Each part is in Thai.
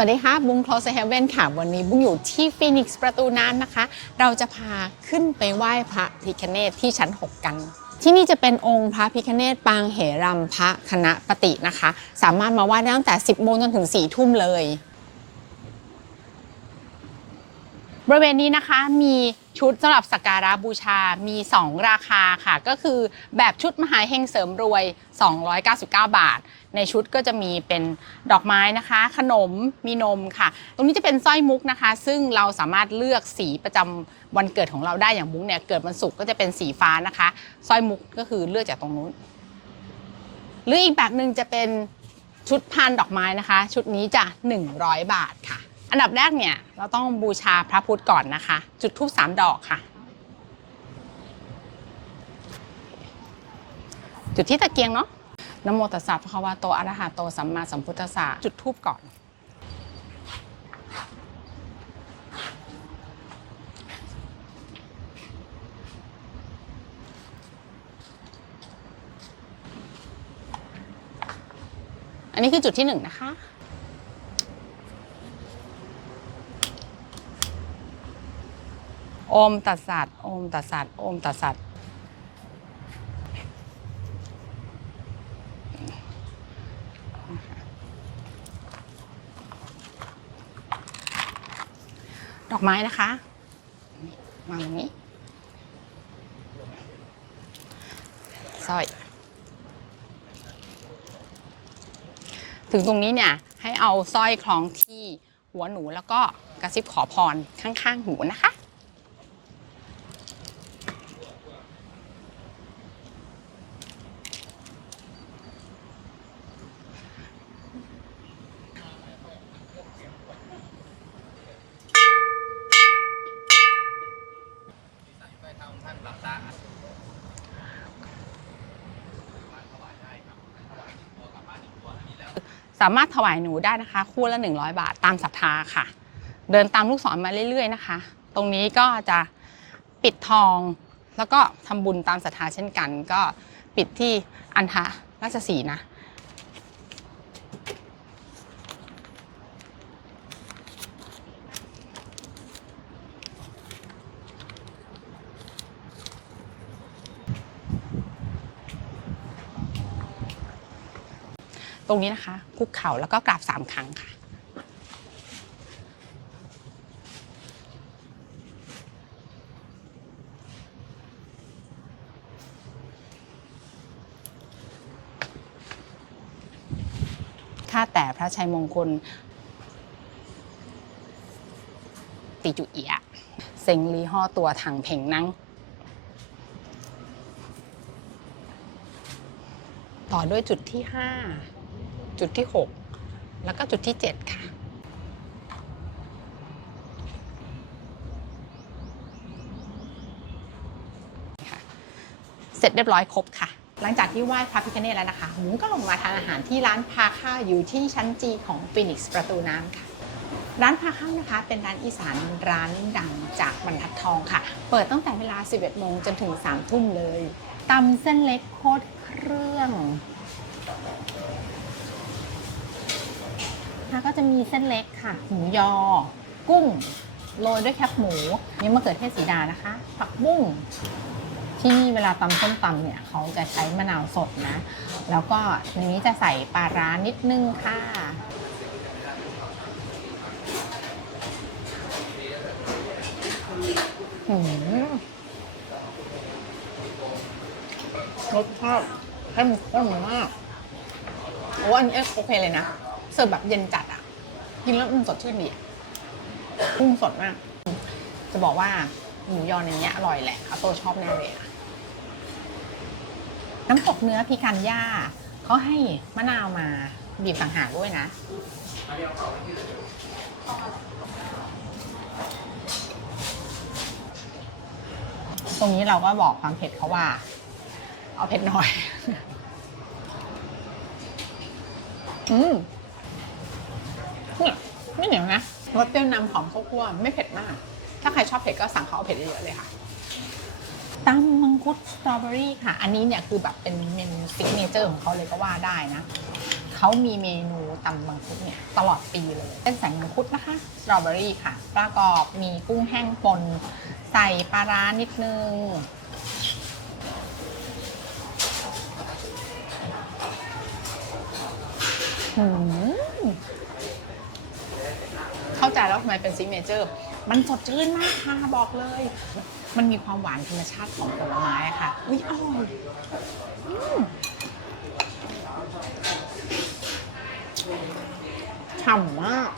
วัสดีค่ะ บุ้ง Close Heaven ค่ะ วันนี้บุ้งอยู่ที่ฟีนิกซ์ประตูน้ำนะคะ เราจะพาขึ้นไปไหว้พระพิคเนตที่ชั้น 6 กัน ที่นี่จะเป็นองค์พระพิคเนตปางเหรัมพระคณะปฏินะคะ สามารถมาไหว้ได้ตั้งแต่ 10 โมงจนถึง 4 ทุ่มเลย บริเวณนี้นะคะมีชุดสำหรับสักการะบูชา มี 2 ราคาค่ะ ก็คือแบบชุดมหาเฮงเสริมรวย 299 บาท ในชุดก็จะมีเป็นดอกไม้นะคะ ขนม มีนมค่ะ ตรงนี้จะเป็นสร้อยมุกนะคะ ซึ่งเราสามารถเลือกสีประจำวันเกิดของเราได้อย่างมุกเนี่ย เกิดวันศุกร์ก็จะเป็นสีฟ้านะคะ สร้อยมุกก็คือเลือกจากตรงนู้น หรืออีกแบบหนึ่งจะเป็นชุดพันดอกไม้นะคะ ชุดนี้จะ 100 บาทค่ะ อันดับแรกเนี่ยเราต้องบูชาพระพุทธก่อนนะคะ จุดธูปสามดอกค่ะ จุดที่ตะเกียงเนาะนโมตัสสะภะคะวะโตอะระหะโตสัมมาสัมพุทธัสสะจุดธูปก่อน อันนี้คือจุดที่หนึ่งนะคะ อมตัสสัตโอมตัสสัตโอมตัสสัตว์ดอกไม้นะคะวางตรงนี้สร้อย ถึงตรงนี้เนี่ย ให้เอาสร้อยคล้องที่หัวหนูแล้วก็กระซิบขอพรข้างๆหูนะคะ สามารถถวายหนูได้นะคะ คู่ละ 100 บาทตามศรัทธาค่ะ เดินตามลูกศรมาเรื่อย ๆ นะคะ ตรงนี้ก็จะปิดทอง แล้วก็ทำบุญตามศรัทธาเช่นกัน ก็ปิดที่อันทะราชสีนะ ตรงนี้นะคะ คุกเข่าแล้วก็กราบสามครั้งค่ะ ข้าแต่พระชัยมงคล ติจุเอียะเซ็งลีห่อตัวถังเพ่งนั่งต่อด้วยจุดที่ 5 จุดที่ 6 แล้วก็จุดที่ 7 ค่ะ เสร็จเรียบร้อยครบค่ะ หลังจากที่ไหว้พระพิฆเนศแล้วนะคะผมก็ลงมาทานอาหารที่ร้านพาข้าวอยู่ที่ชั้นจีของฟินิกซ์ประตูน้ำค่ะร้านพาข้าวนะคะ เป็นร้านอีสานร้านดังจากบรรทัดทองค่ะ เปิดตั้งแต่เวลา 11โมงจนถึง 3 ทุ่มเลยตำเส้นเล็กโคตรเครื่อง แล้วก็จะมีเส้นเล็กค่ะ หมูยอ กุ้ง โรยด้วยแคบหมูนี่มะเขือเทศสีดานะคะ ผักบุ้งที่นี่เวลาตำส้มตำเนี่ยเขาจะใช้มะนาวสดนะ แล้วก็ในนี้จะใส่ปลาร้านิดนึงค่ะอืมรสชาติเข้มข้นมากโอ้อันนี้โอเคเลยนะ สิร์ฟแบบเย็นจัดอะ กินแล้วมันสดชื่นดีอะกุ้งสดมาก จะบอกว่าหมูยอในเนี้ยอร่อยแหละอาโตชอบแน่เลยอะน้ำตกเนื้อพิคันย่าเขาให้มะนาวมาบีบต่งหากด้วยนะ ตรงนี้เราก็บอกความเผ็ดเขาว่า เอาเผ็ดหน่อย อืม เนี่ยไม่เหนียวนะรสเปรี้ยวนำหอมข้าวคั่วไม่เผ็ดมาก ถ้าใครชอบเผ็ดก็สั่งเขาเอาเผ็ดเยอะๆเลยค่ะตำมังคุดสตรอเบอรี่ค่ะ อันนี้เนี่ยคือแบบเป็นเมนูซิกเนเจอร์ของเขาเลยก็ว่าได้นะ เขามีเมนูตำมังคุดเนี่ยตลอดปีเลยเป็นใส่มังคุดนะคะสตรอเบอรี่ค่ะปลากรอบมีกุ้งแห้งปนใส่ปลาร้านิดนึงหืม เข้าใจแล้วทำไมเป็นซิกเนเจอร์ มันสดชื่นมากค่ะบอกเลย มันมีความหวานธรรมชาติของผลไม้ค่ะ อุ้ยอร่อยฉ่ำมาก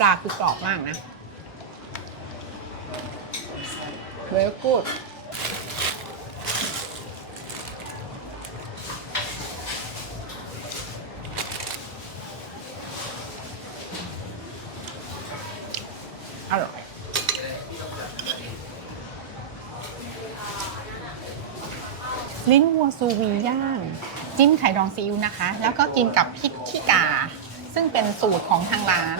ปลาคือกรอบมากนะเวลกูด ลิ้นวัวซูวีย่าง จิ้มไข่ดองซีอิ๊วนะคะ แล้วก็กินกับพริกขี้กา ซึ่งเป็นสูตรของทางร้าน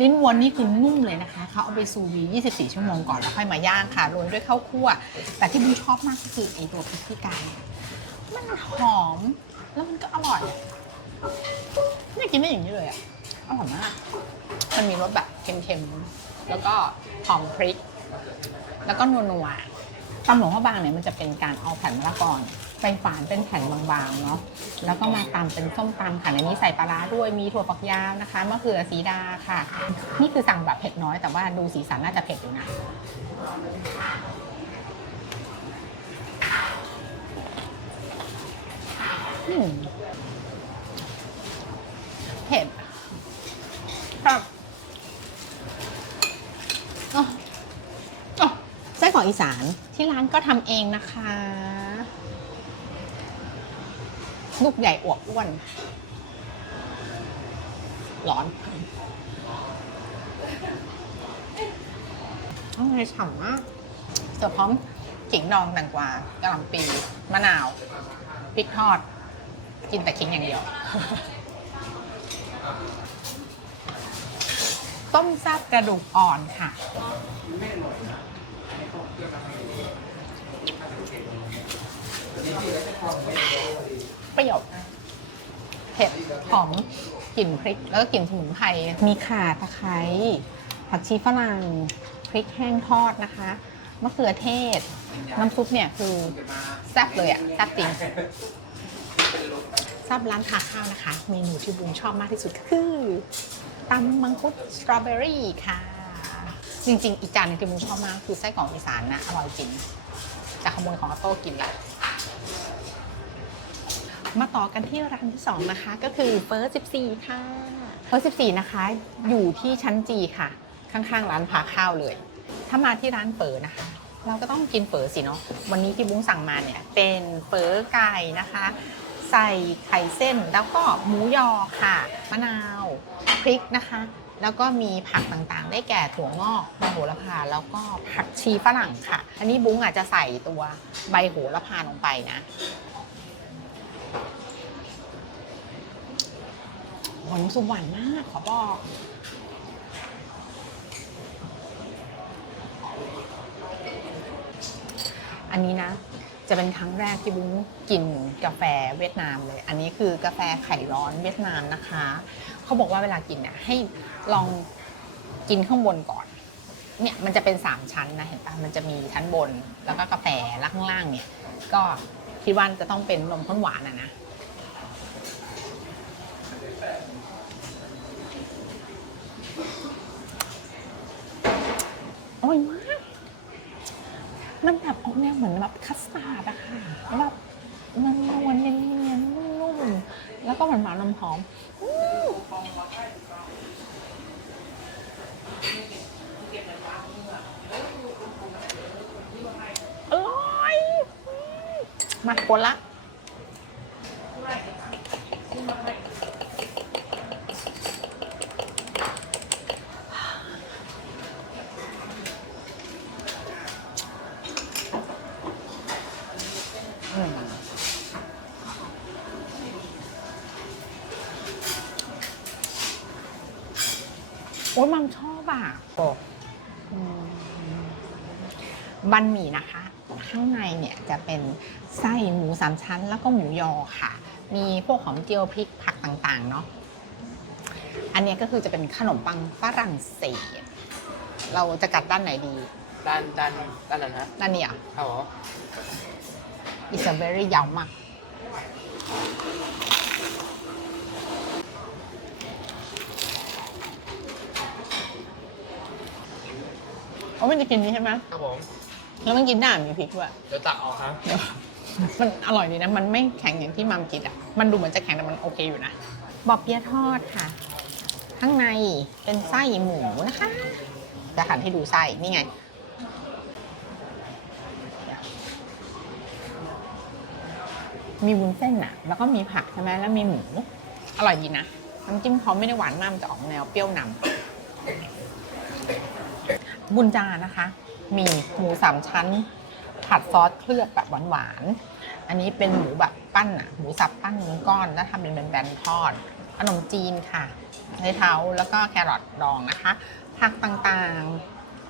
ลิ้นวัวนี่คือนุ่มเลยนะคะ เขาเอาไปซูวี 24 ชั่วโมงก่อนแล้วค่อยมาย่างค่ะ โรยด้วยข้าวคั่ว แต่ที่บุ้ชอบมากก็คือไอตัวพริกขี้กาเนี่ยมันหอม แล้วมันก็อร่อยเนี่ยกินได้อย่างนี้เลยอะ อร่อยมาก มันมีรสแบบเค็มๆ แล้วก็หอมพริก แล้วก็นัวๆตำหลวงพระบางเนี่ยมันจะเป็นการเอาแผ่นมะละกอไปฝานเป็นแผ่นบางๆ เนาะ แล้วก็มาตำเป็นส้มตำค่ะในนี้ใส่ปลาร้าด้วย มีถั่วฝักยาวนะคะ มะเขือสีดาค่ะ นี่คือสั่งแบบเผ็ดน้อย แต่ว่าดูสีสันน่าจะเผ็ดอยู่นะเผ็ดครับอ๋ออ๋อ ไส้กรอกอีสานที่ร้านก็ทำเองนะคะ ลูกใหญ่อวบอ้วนร้อนอร่อยฉ่ำมากเสิร์ฟพร้อมขิงดองแตงกวากระหล่ำปีมะนาวพริกทอด กินแต่ขิงอย่างเดียว ต้มแซ่บกระดูกอ่อนค่ะ เป รี้ยวเผ็ดหอมกลิ่นพริก แล้วก็กลิ่นสมุนไพรมีข่าตะไคร้ผักชีฝรั่งพริกแห้งทอดนะคะมะเขือเทศ น้ำซุปเนี่ยคือแซ่บเลยอะแซ่บจริงทราบร้านทาข้าวนะคะ เมนูที่บุมชอบมากที่สุดคือตำมังคุดสตรอเบอรี่ค่ะ จริงๆ อีกจานหนึงที่บุมชอบมากคือไส้กรอกอีสานนะ อร่อยจริงจะขโมยของอาโต้กินละ มาต่อกันที่ร้านที่ 2 นะคะ ก็คือเฟิร์ส14 ค่ะเฟิร์ส14 นะคะ อยู่ที่ชั้นจีค่ะ ข้างๆ ร้านพาข้าวเลย ถ้ามาที่ร้านเฝอนะคะ เราก็ต้องกินเฝอสิเนาะวันนี้ที่บุ้งสั่งมาเนี่ยเป็นเฝอไก่นะคะ ใส่ไข่เส้นแล้วก็หมูยอค่ะมะนาวพริกนะคะ แล้วก็มีผักต่างๆ ได้แก่ถั่วงอกใบโหระพาแล้วก็ผักชีฝรั่งค่ะ อันนี้บุ้งอาจจะใส่ตัวใบโหระพาลงไปนะ หวานสุหวานมากขอบอกอันนี้นะ จะเป็นครั้งแรกที่บุ้งกินกาแฟเวียดนามเลย อันนี้คือกาแฟไข่ร้อนเวียดนามนะคะ เขาบอกว่าเวลากินเนี่ยให้ลองกินข้างบนก่อน เนี่ยมันจะเป็น 3 ชั้นนะเห็นปะมันจะมีชั้นบนแล้วก็กาแฟแล้วข้างล่างเนี่ย ก็คิดว่าจะต้องเป็นนมข้นหวานอะนะ อร่อยมาก มันแบบออกแนว เหมือนแบบคัสตาร์ดอะค่ะแล้วแบบมันนวลเนียนเนุ่มๆแล้วก็หวานหวานน้ำหอมอื้ออร่อย มาคนละ อืม โอ้ย มัมชอบอะอืมบันหมี่นะคะ ข้างในเนี่ยจะเป็นไส้หมูสามชั้น แล้วก็หมูยอค่ะ มีพวกหอมเจียวพริกผักต่างๆเนาะอันเนี้ยก็คือจะเป็นขนมปังฝรั่งเศส เราจะกัดด้านไหนดี ด้านด้านด้านนั้นฮะด้านนี้อะครับผม It's a very ยาวมาก เพราะมันจะกินนี้ใช่ไหมครับผมแล้วมันกินหน้ามีพริกด้วยเดี๋ยวตักออกครับมันอร่อยดีนะ มันไม่แข็งอย่างที่มัมกินอะ มันดูเหมือนจะแข็งแต่มันโอเคอยู่นะบอบเปี๊ยะทอดค่ะ ข้างในเป็นไส้หมูนะคะจะหันให้ดูไส้นี่ไงมีวุ้นเส้นอะแล้วก็มีผักใช่ไหมแล้วมีหมู อร่อยดีนะ น้ำจิ้มเขาไม่ได้หวานมากมันจะออกแนวเปรี้ยวนำ บุญจานะคะมีหมูสามชั้น ผัดซอสเคลือบแบบหวานๆ อันนี้เป็นหมูแบบปั้นอะ หมูสับปั้นก้อนแล้วทำเป็นแบนๆทอด ขนมจีนค่ะไชเท้าแล้วก็แครอทดองนะคะ ผักต่าง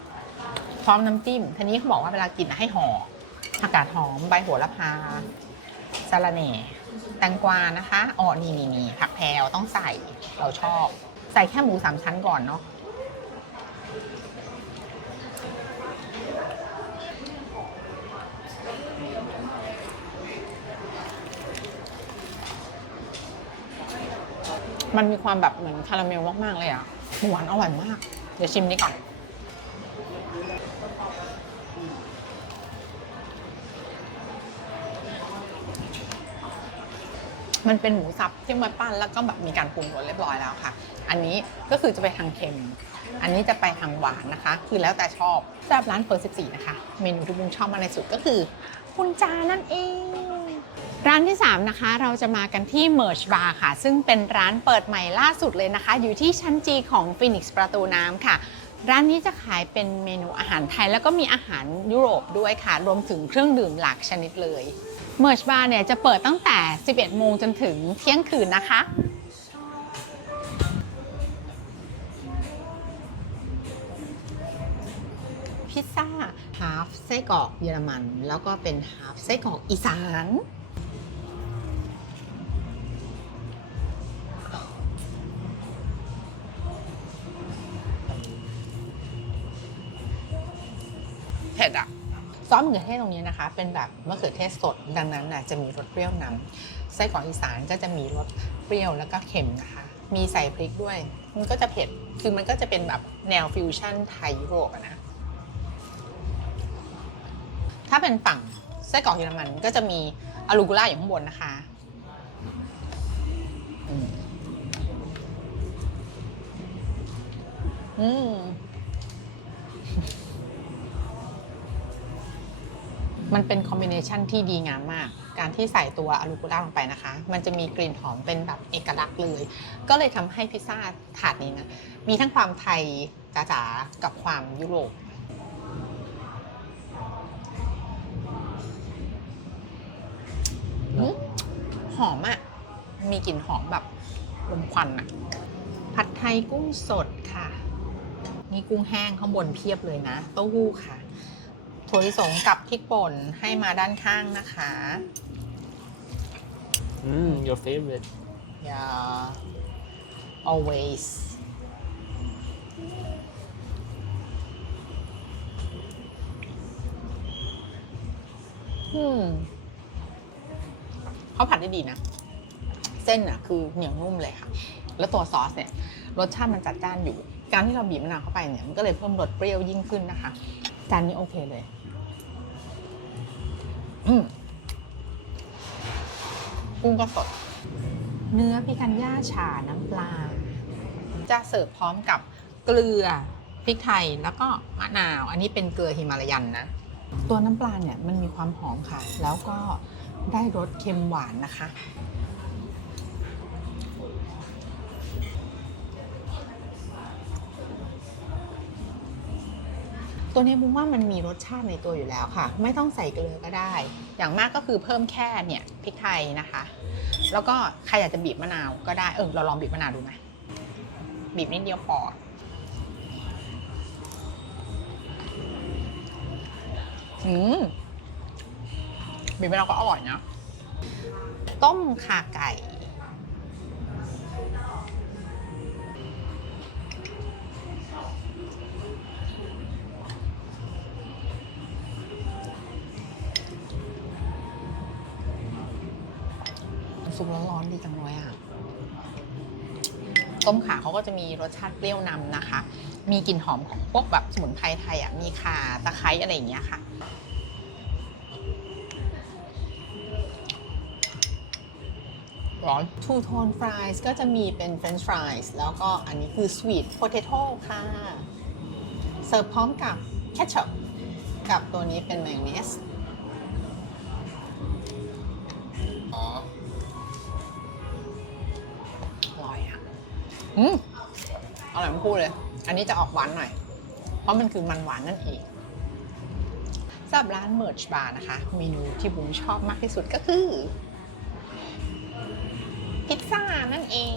ๆ พร้อมน้ำจิ้มทีนี้เขาบอกว่าเวลากินให้ห่อผักกาดหอมใบโหระพาสะระแหน่แตงกวานะคะอ๋อนี่นี่นี่ผักแพรวต้องใส่เราชอบ ใส่แค่หมูสามชั้นก่อนเนาะ มันมีความแบบเหมือนคาราเมลมากๆเลยอะหวานอร่อยมาก เดี๋ยวชิมนี้ก่อน มันเป็นหมูสับที่มาปั้นแล้วก็แบบมีการปรุงรสเรียบร้อยแล้วค่ะ อันนี้ก็คือจะไปทางเค็ม อันนี้จะไปทางหวานนะคะ คือแล้วแต่ชอบแซ่บร้านเปิด14 นะคะ เมนูที่บุ้งชอบมากในสุดก็คือคุณจานั่นเอง ร้านที่ 3 นะคะ เราจะมากันที่ Merge Bar ค่ะ ซึ่งเป็นร้านเปิดใหม่ล่าสุดเลยนะคะ อยู่ที่ชั้นจีของ Phoenix ประตูน้ำค่ะ ร้านนี้จะขายเป็นเมนูอาหารไทย แล้วก็มีอาหารยุโรปด้วยค่ะ รวมถึงเครื่องดื่มหลากชนิดเลย Merge Bar เนี่ยจะเปิดตั้งแต่ 11 โมงจนถึงเที่ยงคืนนะคะพิซซ่าฮาฟไส้กรอกเยอรมัน แล้วก็เป็นฮาฟไส้กรอกอีสาน ซอสมะเขือเทศตรงนี้นะคะ เป็นแบบมะเขือเทศสดดังนั้นน่ะจะมีรสเปรี้ยวนำไส้กรอกอีสานก็จะมีรสเปรี้ยวแล้วก็เค็มนะคะ มีใส่พริกด้วย มันก็จะเผ็ดคือมันก็จะเป็นแบบแนวฟิวชั่นไทยยุโรปนะถ้าเป็นฝั่งไส้กรอกเยอรมันก็จะมีอารูกุล่าอยู่ข้างบนนะคะอืม มมันเป็นคอมบิเนชันที่ดีงามมาก การที่ใส่ตัวอารูกุล่าลงไปนะคะ มันจะมีกลิ่นหอมเป็นแบบเอกลักษณ์เลย ก็เลยทำให้พิซซ่าถาดนี้นะ มีทั้งความไทยจ๋าๆ กับความยุโรปอืมหอมอะ่ะ มีกลิ่นหอมแบบลมควันอะ่ะ ผัดไทยกุ้งสดค่ะ นี่กุ้งแห้งข้างบนเพียบเลยนะ เต้าหู้ค่ะ ถั่วลิสงกับพริกป่นให้มาด้านข้างนะคะ อืม your favorite yeah always อืมเขาผัดได้ดีนะ เส้นอะ คือเหนียวนุ่มเลยค่ะ แล้วตัวซอสเนี่ย รสชาติมันจัดจ้านอยู่ การที่เราบีบมะนาวเข้าไปเนี่ย มันก็เลยเพิ่มรสเปรี้ยวยิ่งขึ้นนะคะ จานนี้โอเคเลย กุ้งก็สด เนื้อพิคันย่าฉ่าน้ำปลา จะเสิร์ฟพร้อมกับเกลือพริกไทยแล้วก็มะนาว อันนี้เป็นเกลือฮิมาลายันนะ ตัวน้ำปลาเนี่ยมันมีความหอมค่ะ แล้วก็ได้รสเค็มหวานนะคะ ตัวนี้มุ้งว่ามันมีรสชาติในตัวอยู่แล้วค่ะ ไม่ต้องใส่เกลือก็ได้ อย่างมากก็คือเพิ่มแค่เนี่ยพริกไทยนะคะ แล้วก็ใครอยากจะบีบมะนาวก็ได้เออเราลองบีบมะนาวดูไหมบีบนิดเดียวพออืมบีบมะนาวก็อร่อยนะ ต้มขาไก่ ซุปร้อนๆดีจังเลยอะ ต้มขาเขาก็จะมีรสชาติเปรี้ยวนำนะคะ มีกลิ่นหอมของพวกแบบสมุนไพรไทยอะ มีข่าตะไคร้อะไรอย่างเงี้ยค่ะ ร้อน two tone fries ก็จะมีเป็น french fries แล้วก็อันนี้คือ sweet potato ค่ะ เสิร์ฟพร้อมกับ ketchup กับตัวนี้เป็น mayonnaise อ๋อ อืมอร่อยทั้งคู่เลย อันนี้จะออกหวานหน่อย เพราะมันคือมันหวานนั่นเองสำหรับร้านเมิร์ชบาร์นะคะ เมนูที่บุ้มชอบมากที่สุดก็คือ พิซซ่านั่นเอง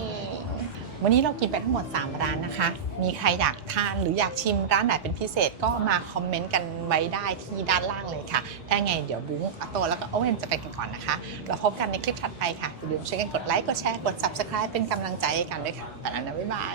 วันนี้เรากินไปทั้งหมด 3 ร้านนะคะ มีใครอยากทานหรืออยากชิมร้านไหนเป็นพิเศษก็มาคอมเมนต์กันไว้ได้ที่ด้านล่างเลยค่ะ ถ้าไงเดี๋ยวบุ้งอาโตแล้วก็โอเวนจะไปกันก่อนนะคะ เราพบกันในคลิปถัดไปค่ะอย่าลืมช่วยกันกดไลค์กดแชร์กด subscribe เป็นกำลังใจให้กันด้วยค่ะแต่ล้วนะบ๊ายบาย